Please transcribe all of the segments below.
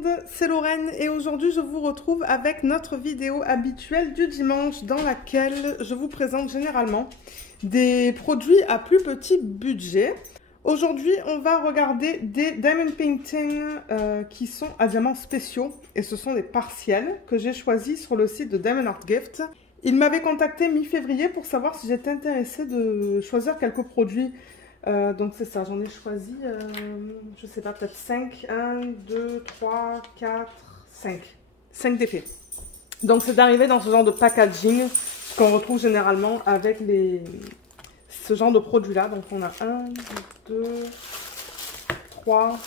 monde, c'est Lorraine et aujourd'hui je vous retrouve avec notre vidéo habituelle du dimanche dans laquelle je vous présente généralement des produits à plus petit budget. Aujourd'hui on va regarder des diamond painting qui sont à diamants spéciaux et ce sont des partiels que j'ai choisis sur le site de Diamond Art Gift. Il m'avait contacté mi-février pour savoir si j'étais intéressée de choisir quelques produits. Donc c'est ça, j'en ai choisi, je sais pas, peut-être 5, 1, 2, 3, 4, 5. 5 d'épées. Donc c'est arrivé dans ce genre de packaging qu'on retrouve généralement avec ce genre de produits-là. Donc on a 1, 2, 3,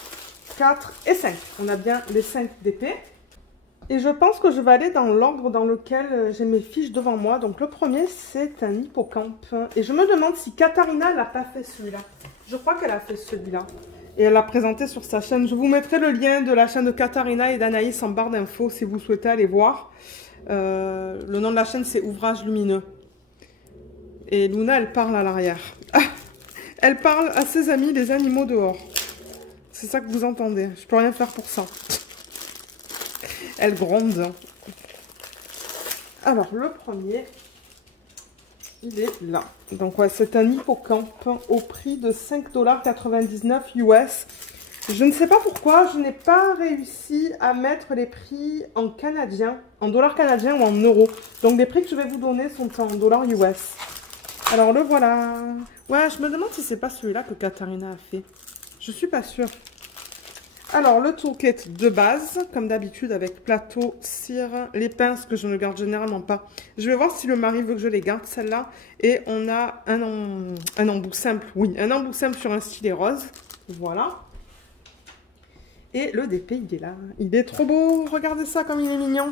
4 et 5. On a bien les 5 d'épées. Et je pense que je vais aller dans l'ordre dans lequel j'ai mes fiches devant moi. Donc le premier, c'est un hippocampe. Et je me demande si Katharina n'a pas fait celui-là. Je crois qu'elle a fait celui-là. Et elle l'a présenté sur sa chaîne. Je vous mettrai le lien de la chaîne de Katharina et d'Anaïs en barre d'infos si vous souhaitez aller voir. Le nom de la chaîne, c'est Ouvrage Lumineux. Et Luna, elle parle à l'arrière. Elle parle à ses amis, les animaux dehors. C'est ça que vous entendez. Je peux rien faire pour ça. Elle gronde. Alors, le premier, il est là. Donc, ouais, c'est un hippocampe au prix de 5,99 $ US. Je ne sais pas pourquoi, je n'ai pas réussi à mettre les prix en canadien, en dollars canadiens ou en euros. Donc, les prix que je vais vous donner sont en dollars US. Alors, le voilà. Ouais, je me demande si c'est pas celui-là que Katharina a fait. Je suis pas sûre. Alors, le toolkit de base, comme d'habitude, avec plateau, cire, les pinces que je ne garde généralement pas. Je vais voir si le mari veut que je les garde, celle-là. Et on a un embout simple, oui, un embout simple sur un stylet rose. Voilà. Et le DP, il est là. Il est trop beau. Regardez ça comme il est mignon.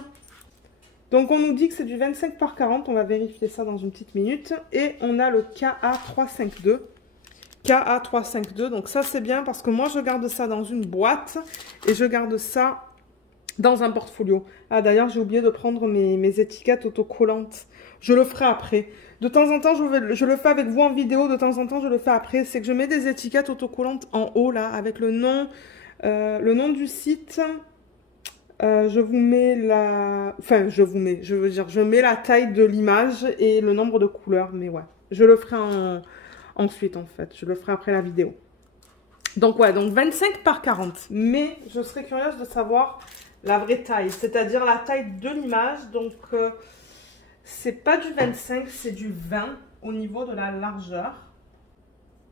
Donc, on nous dit que c'est du 25 par 40. On va vérifier ça dans une petite minute. Et on a le KA352. KA352, donc ça c'est bien parce que moi je garde ça dans une boîte et je garde ça dans un portfolio. Ah d'ailleurs j'ai oublié de prendre mes étiquettes autocollantes, je le ferai après. De temps en temps je le fais avec vous en vidéo, de temps en temps je le fais après, c'est que je mets des étiquettes autocollantes en haut là avec le nom du site. Je vous mets je mets la taille de l'image et le nombre de couleurs, mais ouais, je le ferai ensuite en fait, je le ferai après la vidéo. Donc ouais, donc 25 par 40, mais je serais curieuse de savoir la vraie taille, c'est-à-dire la taille de l'image. Donc c'est pas du 25, c'est du 20 au niveau de la largeur.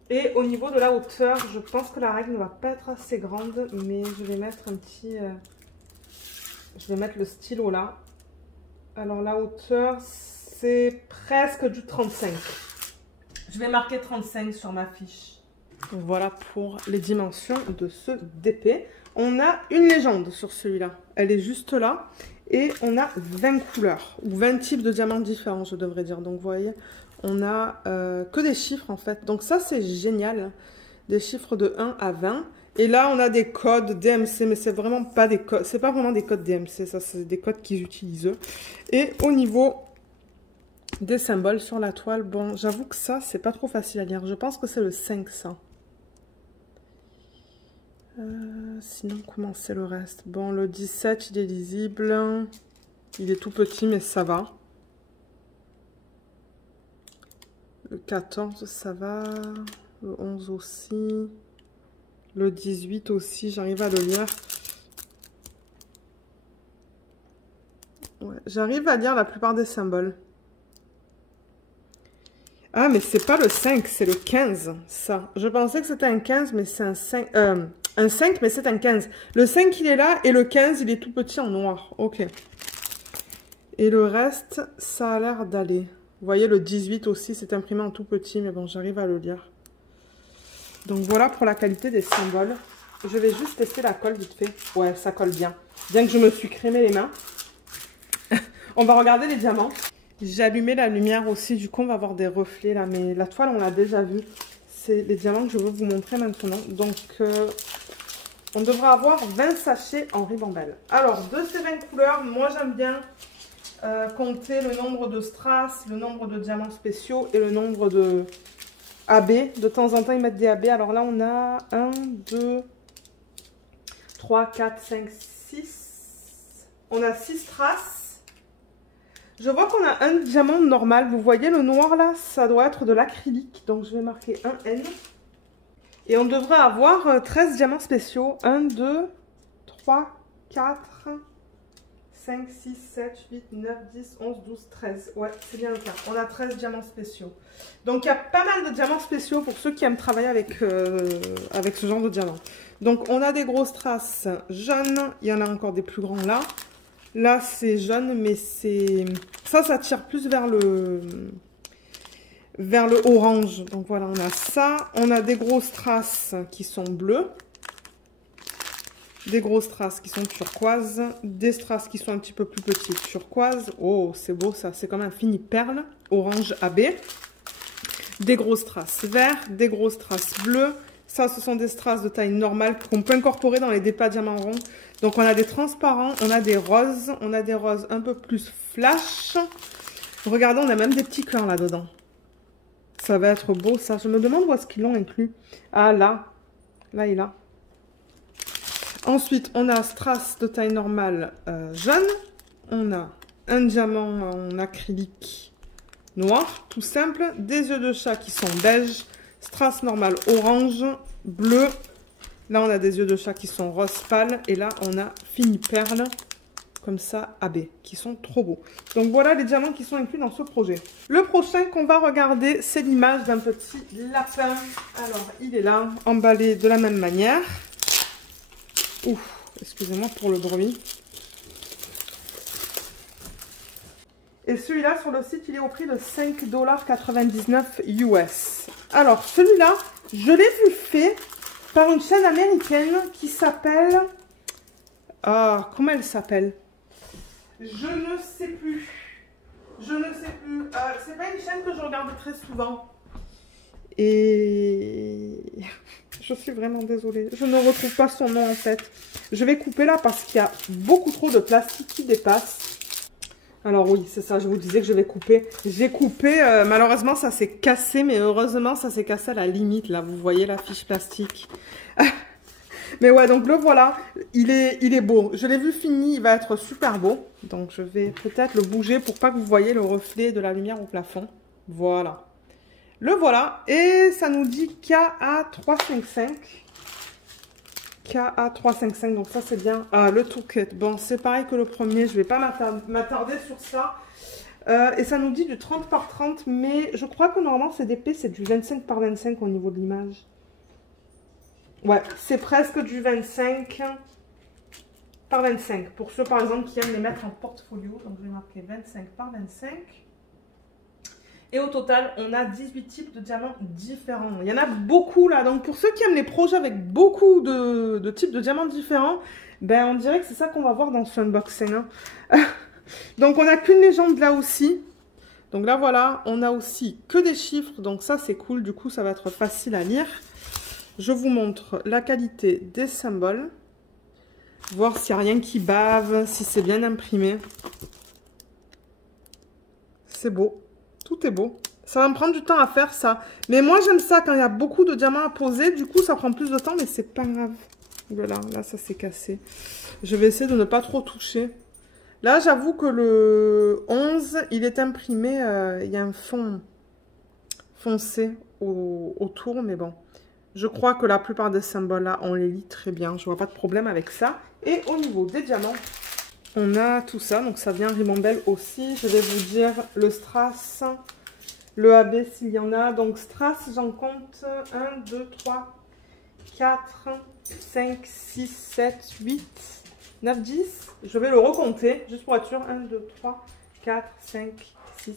Et au niveau de la hauteur, je pense que la règle ne va pas être assez grande, mais je vais mettre un petit... je vais mettre le stylo là. Alors la hauteur, c'est presque du 35. Je vais marquer 35 sur ma fiche. Voilà pour les dimensions de ce DP. On a une légende sur celui-là. Elle est juste là. Et on a 20 couleurs. Ou 20 types de diamants différents, je devrais dire. Donc, vous voyez, on a que des chiffres, en fait. Donc, ça, c'est génial. Des chiffres de 1 à 20. Et là, on a des codes DMC. Mais c'est vraiment pas des codes. C'est pas vraiment des codes DMC. Ça, c'est des codes qu'ils utilisent. Et au niveau... des symboles sur la toile. Bon, j'avoue que ça, c'est pas trop facile à lire. Je pense que c'est le 5, ça. Sinon, comment c'est le reste? Bon, le 17, il est lisible. Il est tout petit, mais ça va. Le 14, ça va. Le 11 aussi. Le 18 aussi, j'arrive à le lire. Ouais, j'arrive à lire la plupart des symboles. Ah, mais c'est pas le 5, c'est le 15, ça. Je pensais que c'était un 15, mais c'est un 5. Un 5, mais c'est un 15. Le 5, il est là, et le 15, il est tout petit en noir. Ok. Et le reste, ça a l'air d'aller. Vous voyez, le 18 aussi, c'est imprimé en tout petit, mais bon, j'arrive à le lire. Donc, voilà pour la qualité des symboles. Je vais juste tester la colle vite fait. Ouais, ça colle bien. Bien que je me suis crémé les mains. On va regarder les diamants. J'ai allumé la lumière aussi, du coup on va avoir des reflets là, mais la toile on l'a déjà vue. C'est les diamants que je veux vous montrer maintenant. Donc on devra avoir 20 sachets en ribambelle. Alors de ces 20 couleurs, moi j'aime bien compter le nombre de strass, le nombre de diamants spéciaux et le nombre de AB. De temps en temps ils mettent des AB. Alors là on a 1, 2, 3, 4, 5, 6. On a 6 strass. Je vois qu'on a un diamant normal. Vous voyez le noir là? Ça doit être de l'acrylique. Donc je vais marquer un N. Et on devrait avoir 13 diamants spéciaux. 1, 2, 3, 4, 5, 6, 7, 8, 9, 10, 11, 12, 13. Ouais, c'est bien le cas. On a 13 diamants spéciaux. Donc, il y a pas mal de diamants spéciaux pour ceux qui aiment travailler avec ce genre de diamants. Donc, on a des grosses traces jaunes. Il y en a encore des plus grands là. Là, c'est jaune, mais c'est... Ça tire plus vers le orange. Donc, voilà, on a ça. On a des grosses traces qui sont bleues. Des grosses strass qui sont turquoises, des strass qui sont un petit peu plus petites, turquoise. Oh, c'est beau ça, c'est comme un fini perle, orange AB. Des grosses strass verts, des grosses strass bleues. Ça, ce sont des strass de taille normale qu'on peut incorporer dans les débats diamants ronds. Donc, on a des transparents, on a des roses un peu plus flash. Regardez, on a même des petits cœurs là-dedans. Ça va être beau ça. Je me demande où est-ce qu'ils l'ont inclus. Ah, là. Là, il a. Ensuite, on a un strass de taille normale jaune. On a un diamant en acrylique noir, tout simple. Des yeux de chat qui sont beige. Strass normal orange, bleu. Là, on a des yeux de chat qui sont rose pâle. Et là, on a fini perle, comme ça, AB, qui sont trop beaux. Donc, voilà les diamants qui sont inclus dans ce projet. Le prochain qu'on va regarder, c'est l'image d'un petit lapin. Alors, il est là, emballé de la même manière. Ouf, excusez-moi pour le bruit. Et celui-là, sur le site, il est au prix de 5,99 US. Alors, celui-là, je l'ai vu fait par une chaîne américaine qui s'appelle... Ah, comment elle s'appelle? Je ne sais plus. Je ne sais plus. C'est pas une chaîne que je regarde très souvent. Et... Je suis vraiment désolée. Je ne retrouve pas son nom en fait. Je vais couper là parce qu'il y a beaucoup trop de plastique qui dépasse. Alors oui, c'est ça, je vous disais que je vais couper. J'ai coupé, malheureusement ça s'est cassé, mais heureusement ça s'est cassé à la limite. Là, vous voyez la fiche plastique. Mais ouais, donc le voilà, il est beau. Je l'ai vu fini, il va être super beau. Donc je vais peut-être le bouger pour pas que vous voyez le reflet de la lumière au plafond. Voilà. Le voilà, et ça nous dit KA355. KA355, donc ça c'est bien. Ah, le toolkit, bon c'est pareil que le premier, je vais pas m'attarder sur ça. Et ça nous dit du 30 par 30, mais je crois que normalement c'est d'épais, c'est du 25 par 25 au niveau de l'image. Ouais, c'est presque du 25 par 25. Pour ceux par exemple qui aiment les mettre en portfolio, donc je vais marquer 25 par 25. Et au total, on a 18 types de diamants différents. Il y en a beaucoup là. Donc pour ceux qui aiment les projets avec beaucoup de types de diamants différents, ben on dirait que c'est ça qu'on va voir dans ce unboxing. Hein. Donc on n'a qu'une légende là aussi. Donc là voilà, on a aussi que des chiffres. Donc ça c'est cool. Du coup ça va être facile à lire. Je vous montre la qualité des symboles. Voir s'il n'y a rien qui bave, si c'est bien imprimé. C'est beau. Tout est beau. Ça va me prendre du temps à faire ça. Mais moi, j'aime ça quand il y a beaucoup de diamants à poser. Du coup, ça prend plus de temps, mais c'est pas grave. Voilà, là, ça s'est cassé. Je vais essayer de ne pas trop toucher. Là, j'avoue que le 11, il est imprimé. Il y a un fond foncé autour, mais bon. Je crois que la plupart des symboles, là, on les lit très bien. Je vois pas de problème avec ça. Et au niveau des diamants, on a tout ça, donc ça vient ribambelle aussi. Je vais vous dire le strass, le AB s'il y en a. Donc strass, j'en compte 1, 2, 3, 4, 5, 6, 7, 8, 9, 10. Je vais le recompter, juste pour être sûr. 1, 2, 3, 4, 5, 6,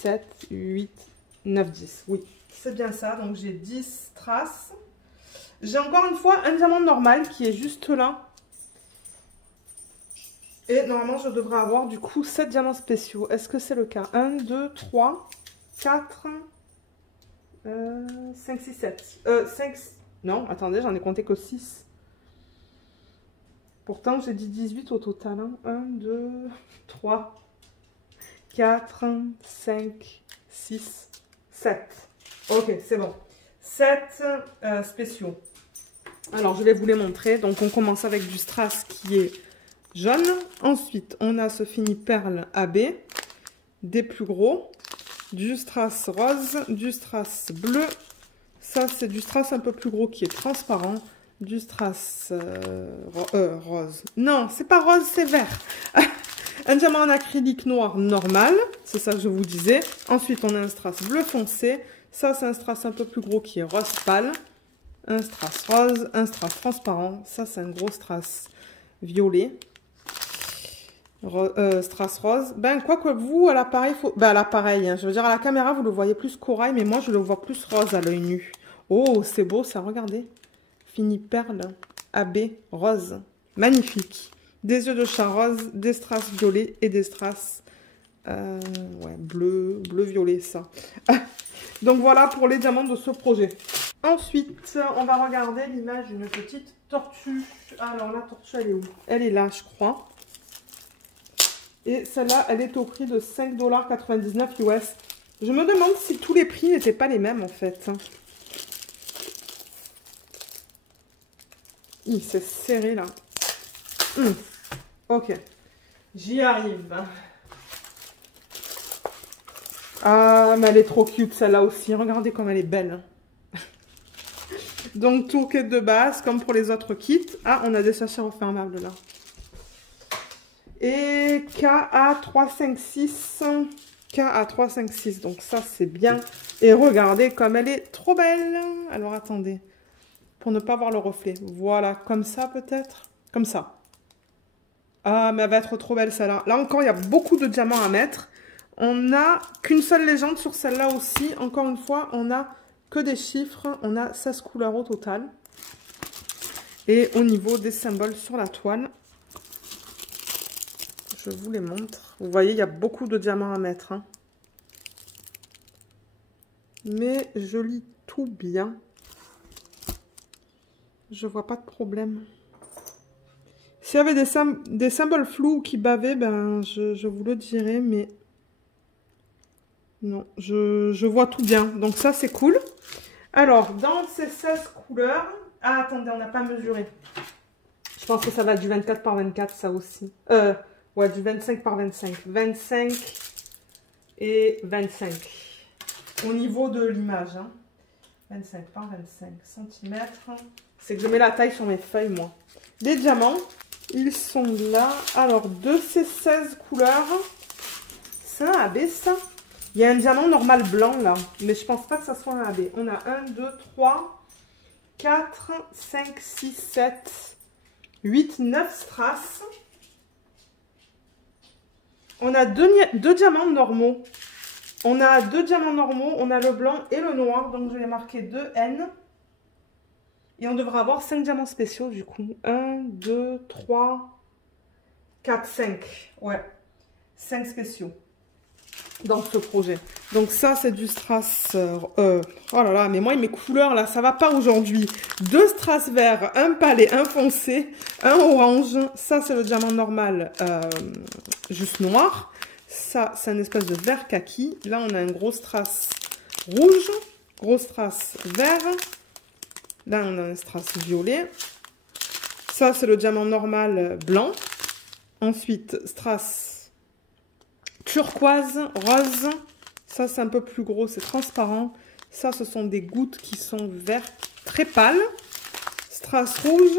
7, 8, 9, 10. Oui, c'est bien ça. Donc j'ai 10 strass. J'ai encore une fois un diamant normal qui est juste là. Et normalement, je devrais avoir du coup 7 diamants spéciaux. Est-ce que c'est le cas? 1, 2, 3, 4, 5, 6, 7. 5... Non, attendez, j'en ai compté que 6. Pourtant, j'ai dit 18 au total. Hein. 1, 2, 3, 4, 5, 6, 7. Ok, c'est bon. 7 spéciaux. Alors, je vais vous les montrer. Donc, on commence avec du strass qui est jaune. Ensuite, on a ce fini perle AB, des plus gros, du strass rose, du strass bleu. Ça, c'est du strass un peu plus gros qui est transparent. Du strass rose. Non, c'est pas rose, c'est vert. Un diamant en acrylique noir normal. C'est ça que je vous disais. Ensuite, on a un strass bleu foncé. Ça, c'est un strass un peu plus gros qui est rose pâle. Un strass rose, un strass transparent. Ça, c'est un gros strass violet. Strass rose. Ben, quoi que vous, à l'appareil, ben, à l'appareil, hein, je veux dire, à la caméra, vous le voyez plus corail, mais moi, je le vois plus rose à l'œil nu. Oh, c'est beau, ça, regardez. Fini perle, AB, rose. Magnifique. Des yeux de chat rose, des strass violets et des strass ouais, bleu-violet, ça. Donc, voilà pour les diamants de ce projet. Ensuite, on va regarder l'image d'une petite tortue. Alors, la tortue, elle est où? Elle est là, je crois. Et celle-là, elle est au prix de 5,99 $. Je me demande si tous les prix n'étaient pas les mêmes, en fait. C'est serré, là. Ok. J'y arrive. Ah, mais elle est trop cute, celle-là aussi. Regardez comme elle est belle. Donc, toolkit de base, comme pour les autres kits. Ah, on a des sachets refermables, là. Et KA356. KA356. Donc, ça, c'est bien. Et regardez comme elle est trop belle. Alors, attendez. Pour ne pas voir le reflet. Voilà, comme ça, peut-être. Comme ça. Ah, mais elle va être trop belle, celle-là. Là, encore, il y a beaucoup de diamants à mettre. On n'a qu'une seule légende sur celle-là aussi. Encore une fois, on a que des chiffres. On a 16 couleurs au total. Et au niveau des symboles sur la toile, je vous les montre. Vous voyez, il y a beaucoup de diamants à mettre. Hein. Mais je lis tout bien. Je vois pas de problème. S'il y avait des symboles flous qui bavaient, ben je vous le dirais, mais non, je vois tout bien. Donc ça, c'est cool. Alors, dans ces 16 couleurs... Ah, attendez, on n'a pas mesuré. Je pense que ça va du 24 par 24, ça aussi. Ouais, du 25 par 25. 25 et 25. Au niveau de l'image, hein. 25 par 25 cm. C'est que je mets la taille sur mes feuilles, moi. Les diamants, ils sont là. Alors, de ces 16 couleurs, c'est un AB, ça. Il y a un diamant normal blanc, là. Mais je pense pas que ça soit un AB. On a 1, 2, 3, 4, 5, 6, 7, 8, 9 strass. On a deux diamants normaux. On a deux diamants normaux. On a le blanc et le noir. Donc, je vais marquer 2N. Et on devra avoir 5 diamants spéciaux, du coup. 1, 2, 3, 4, 5. Ouais. 5 spéciaux dans ce projet. Donc ça, c'est du strass... oh là là, mais moi, mes couleurs, là, ça va pas aujourd'hui. 2 strass verts, un palais, un foncé, un orange. Ça, c'est le diamant normal, juste noir. Ça, c'est un espèce de vert kaki. Là, on a un gros strass rouge, gros strass vert. Là, on a un strass violet. Ça, c'est le diamant normal blanc. Ensuite, strass turquoise, rose. Ça, c'est un peu plus gros, c'est transparent. Ça, ce sont des gouttes qui sont vertes, très pâles. Strass rouge.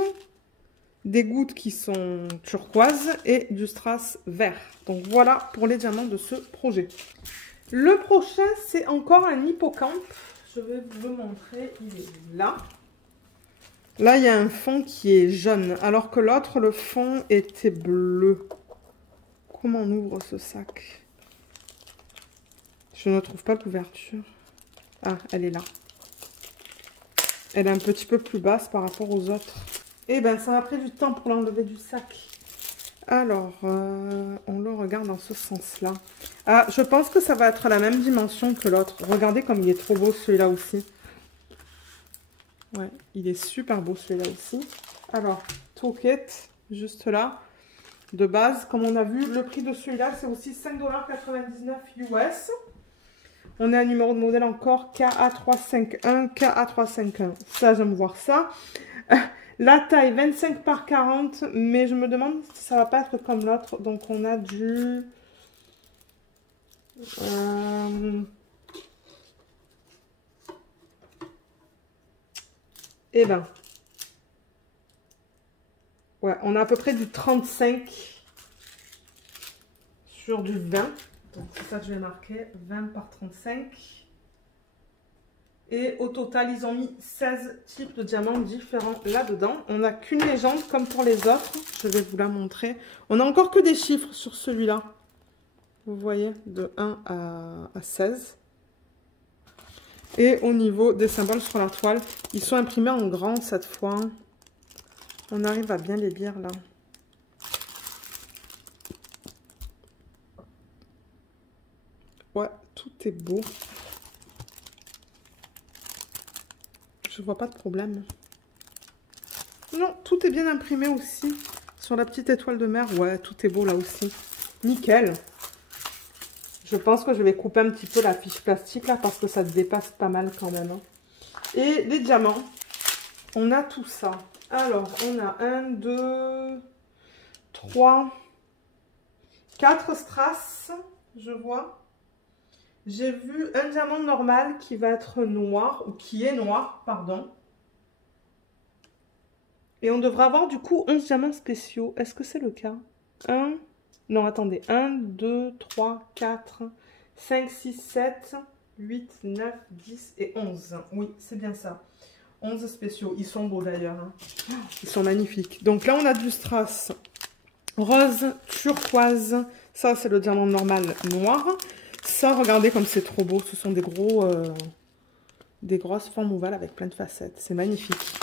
Des gouttes qui sont turquoises et du strass vert. Donc, voilà pour les diamants de ce projet. Le prochain, c'est encore un hippocampe. Je vais vous le montrer. Il est là. Là, il y a un fond qui est jaune, alors que l'autre, le fond était bleu. Comment on ouvre ce sac? Je ne trouve pas l'ouverture. Ah, elle est là. Elle est un petit peu plus basse par rapport aux autres. Eh bien, ça m'a pris du temps pour l'enlever du sac. Alors, on le regarde dans ce sens-là. Ah, je pense que ça va être la même dimension que l'autre. Regardez comme il est trop beau celui-là aussi. Ouais, il est super beau celui-là aussi. Alors, toolkit, juste là. De base, comme on a vu, le prix de celui-là, c'est aussi 5,99 $. On a un numéro de modèle encore KA351, KA351. Ça, j'aime voir ça. La taille 25 par 40, mais je me demande si ça va pas être comme l'autre. Donc on a du... Eh ben... Ouais, on a à peu près du 35 sur du 20. Donc c'est ça que je vais marquer, 20 par 35. Et au total, ils ont mis 16 types de diamants différents là-dedans. On n'a qu'une légende comme pour les autres. Je vais vous la montrer. On n'a encore que des chiffres sur celui-là. Vous voyez, de 1 à 16. Et au niveau des symboles sur la toile, ils sont imprimés en grand cette fois. On arrive à bien les lire là. Ouais, tout est beau. Je vois pas de problème. Non, tout est bien imprimé aussi. Sur la petite étoile de mer, ouais, tout est beau là aussi. Nickel. Je pense que je vais couper un petit peu la fiche plastique là parce que ça dépasse pas mal quand même. Hein. Et les diamants, on a tout ça. Alors, on a 1, 2, 3, 4 strass, je vois. J'ai vu un diamant normal qui va être noir, ou qui est noir, pardon. Et on devrait avoir du coup 11 diamants spéciaux. Est-ce que c'est le cas? 1, non attendez, 1, 2, 3, 4, 5, 6, 7, 8, 9, 10 et 11. Oui, c'est bien ça. 11 spéciaux. Ils sont beaux d'ailleurs. Hein. Ils sont magnifiques. Donc là, on a du strass rose, turquoise. Ça, c'est le diamant normal noir. Ça, regardez comme c'est trop beau. Ce sont des grosses formes ovales avec plein de facettes. C'est magnifique.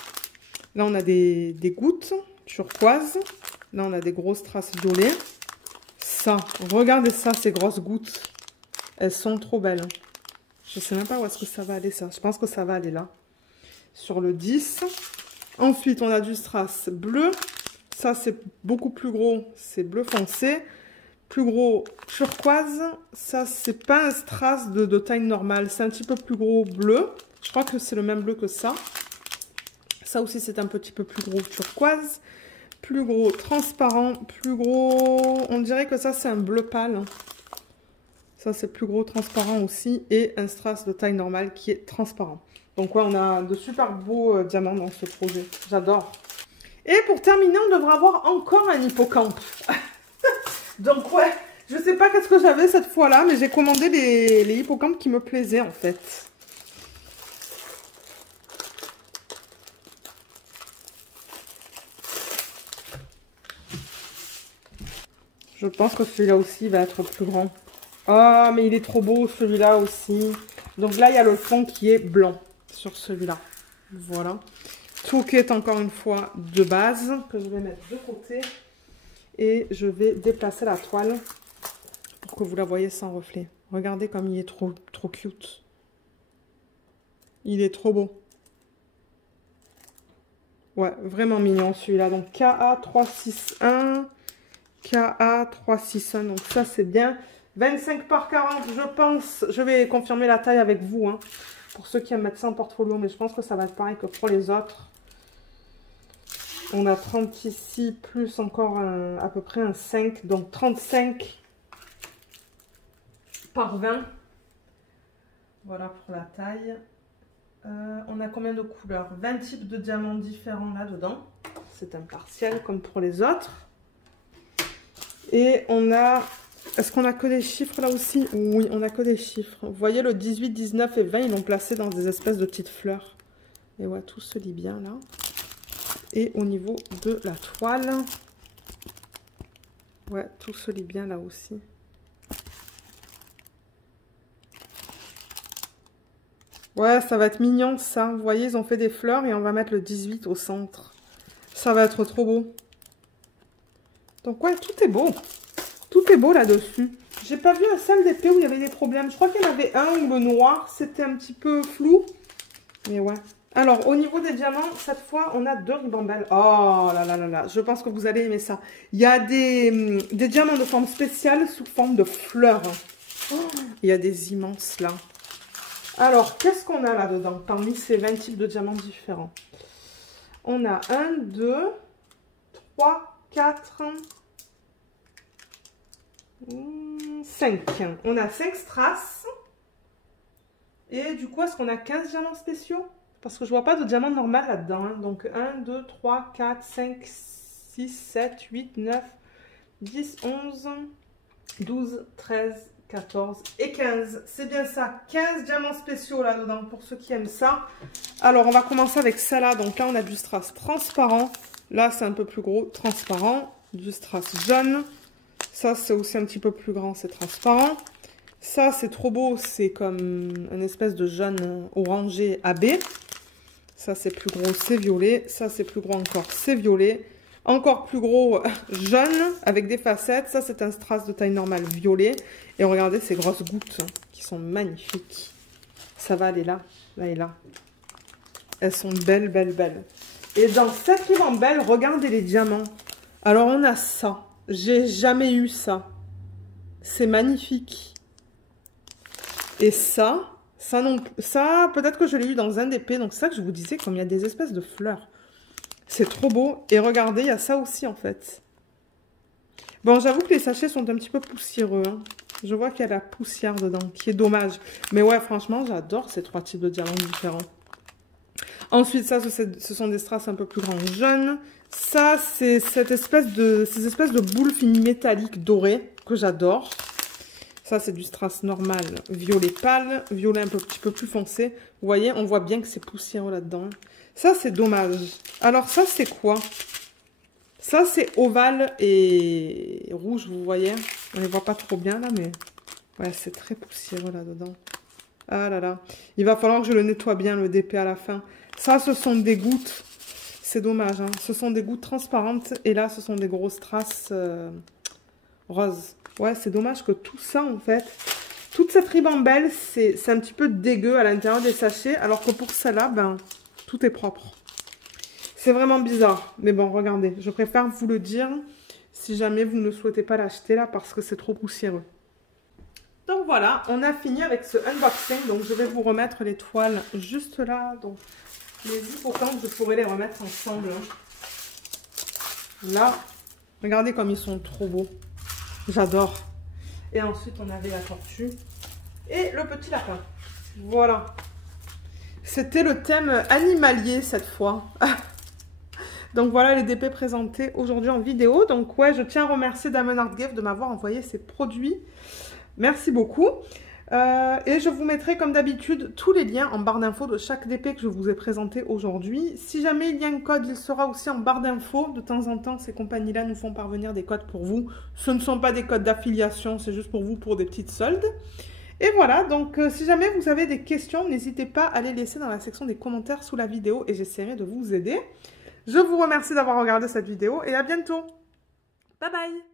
Là, on a des gouttes turquoise. Là, on a des grosses strass violets. Ça, regardez ça, ces grosses gouttes. Elles sont trop belles. Je sais même pas où est-ce que ça va aller, ça. Je pense que ça va aller là. Sur le 10. Ensuite, on a du strass bleu. Ça, c'est beaucoup plus gros. C'est bleu foncé. Plus gros turquoise. Ça, c'est pas un strass de taille normale. C'est un petit peu plus gros bleu. Je crois que c'est le même bleu que ça. Ça aussi, c'est un petit peu plus gros turquoise. Plus gros transparent. Plus gros... On dirait que ça, c'est un bleu pâle. Ça, c'est plus gros transparent aussi. Et un strass de taille normale qui est transparent. Donc, ouais, on a de super beaux diamants dans ce projet. J'adore. Et pour terminer, on devrait avoir encore un hippocampe. Donc, ouais, je sais pas qu'est-ce que j'avais cette fois-là, mais j'ai commandé les hippocampes qui me plaisaient, en fait. Je pense que celui-là aussi va être plus grand. Oh, mais il est trop beau, celui-là aussi. Donc là, il y a le fond qui est blanc sur celui-là. Voilà. Tout qui est encore une fois de base, que je vais mettre de côté. Et je vais déplacer la toile pour que vous la voyez sans reflet. Regardez comme il est trop cute. Il est trop beau. Ouais, vraiment mignon celui-là. Donc KA361, KA361. Donc ça c'est bien. 25 par 40, je pense. Je vais confirmer la taille avec vous. Hein, pour ceux qui aiment mettre ça en portfolio. Mais je pense que ça va être pareil que pour les autres. On a 30 ici, plus encore à peu près un 5. Donc 35 par 20. Voilà pour la taille. On a combien de couleurs? 20 types de diamants différents là-dedans. C'est impartial comme pour les autres. Et on a... Est-ce qu'on a que des chiffres là aussi? Oui, on a que des chiffres. Vous voyez, le 18, 19 et 20, ils l'ont placé dans des espèces de petites fleurs. Et ouais, tout se lit bien là. Et au niveau de la toile, ouais, tout se lit bien là aussi. Ouais, ça va être mignon ça. Vous voyez, ils ont fait des fleurs et on va mettre le 18 au centre. Ça va être trop beau. Donc ouais, tout est beau. Tout est beau là-dessus. J'ai pas vu un seul d'épée où il y avait des problèmes. Je crois qu'il y en avait un où le noir, c'était un petit peu flou. Mais ouais. Alors, au niveau des diamants, cette fois, on a 2 ribambelles. Oh là là là là, je pense que vous allez aimer ça. Il y a des diamants de forme spéciale sous forme de fleurs. Oh, il y a des immenses là. Alors, qu'est-ce qu'on a là-dedans parmi ces 20 types de diamants différents? On a 1, 2, 3, 4, 5. On a 5 strass. Et du coup, est-ce qu'on a 15 diamants spéciaux? Parce que je vois pas de diamant normal là-dedans. Hein. Donc 1, 2, 3, 4, 5, 6, 7, 8, 9, 10, 11, 12, 13, 14 et 15. C'est bien ça. 15 diamants spéciaux là-dedans pour ceux qui aiment ça. Alors, on va commencer avec celle-là. Donc là, on a du strass transparent. Là, c'est un peu plus gros, transparent. Du strass jaune. Ça, c'est aussi un petit peu plus grand, c'est transparent. Ça, c'est trop beau. C'est comme une espèce de jaune orangé AB. Ça, c'est plus gros, c'est violet. Ça, c'est plus gros encore, c'est violet. Encore plus gros, jaune, avec des facettes. Ça, c'est un strass de taille normale, violet. Et regardez ces grosses gouttes qui sont magnifiques. Ça va aller là, là et là. Elles sont belles, belles, belles. Et dans cette ribambelle, regardez les diamants. Alors, on a ça. J'ai jamais eu ça. C'est magnifique. Et ça peut-être que je l'ai eu dans un DP. Donc, c'est ça que je vous disais, comme il y a des espèces de fleurs. C'est trop beau. Et regardez, il y a ça aussi, en fait. Bon, j'avoue que les sachets sont un petit peu poussiéreux. Hein. Je vois qu'il y a la poussière dedans, qui est dommage. Mais ouais, franchement, j'adore ces 3 types de diamants différents. Ensuite, ça, ce sont des strass un peu plus grands jaunes. Ça, c'est ces espèces de boules finies métalliques dorées que j'adore. Ça, c'est du strass normal, violet pâle, violet un petit peu plus foncé. Vous voyez, on voit bien que c'est poussiéreux là-dedans. Ça, c'est dommage. Alors, ça, c'est quoi? Ça, c'est ovale et rouge, vous voyez. On ne les voit pas trop bien, là, mais... Ouais, c'est très poussiéreux là-dedans. Ah là là. Il va falloir que je le nettoie bien, le DP, à la fin. Ça, ce sont des gouttes. C'est dommage, hein. Ce sont des gouttes transparentes. Et là, ce sont des gros strass roses. Ouais, c'est dommage que tout ça, en fait... Toute cette ribambelle, c'est un petit peu dégueu à l'intérieur des sachets. Alors que pour celle-là, ben, tout est propre. C'est vraiment bizarre. Mais bon, regardez. Je préfère vous le dire si jamais vous ne souhaitez pas l'acheter là parce que c'est trop poussiéreux. Donc voilà, on a fini avec ce unboxing. Donc je vais vous remettre les toiles juste là. Donc les hippocampes, je pourrais les remettre ensemble. Là, regardez comme ils sont trop beaux. J'adore. Et ensuite, on avait la tortue et le petit lapin. Voilà. C'était le thème animalier cette fois. Donc voilà les DP présentés aujourd'hui en vidéo. Donc ouais, je tiens à remercier Diamond Art Gift de m'avoir envoyé ces produits. Merci beaucoup. Et je vous mettrai comme d'habitude tous les liens en barre d'infos de chaque DP que je vous ai présenté aujourd'hui. Si jamais il y a un code, il sera aussi en barre d'infos. De temps en temps, ces compagnies-là nous font parvenir des codes pour vous. Ce ne sont pas des codes d'affiliation, c'est juste pour vous pour des petites soldes. Et voilà, donc si jamais vous avez des questions, n'hésitez pas à les laisser dans la section des commentaires sous la vidéo et j'essaierai de vous aider. Je vous remercie d'avoir regardé cette vidéo et à bientôt. Bye bye!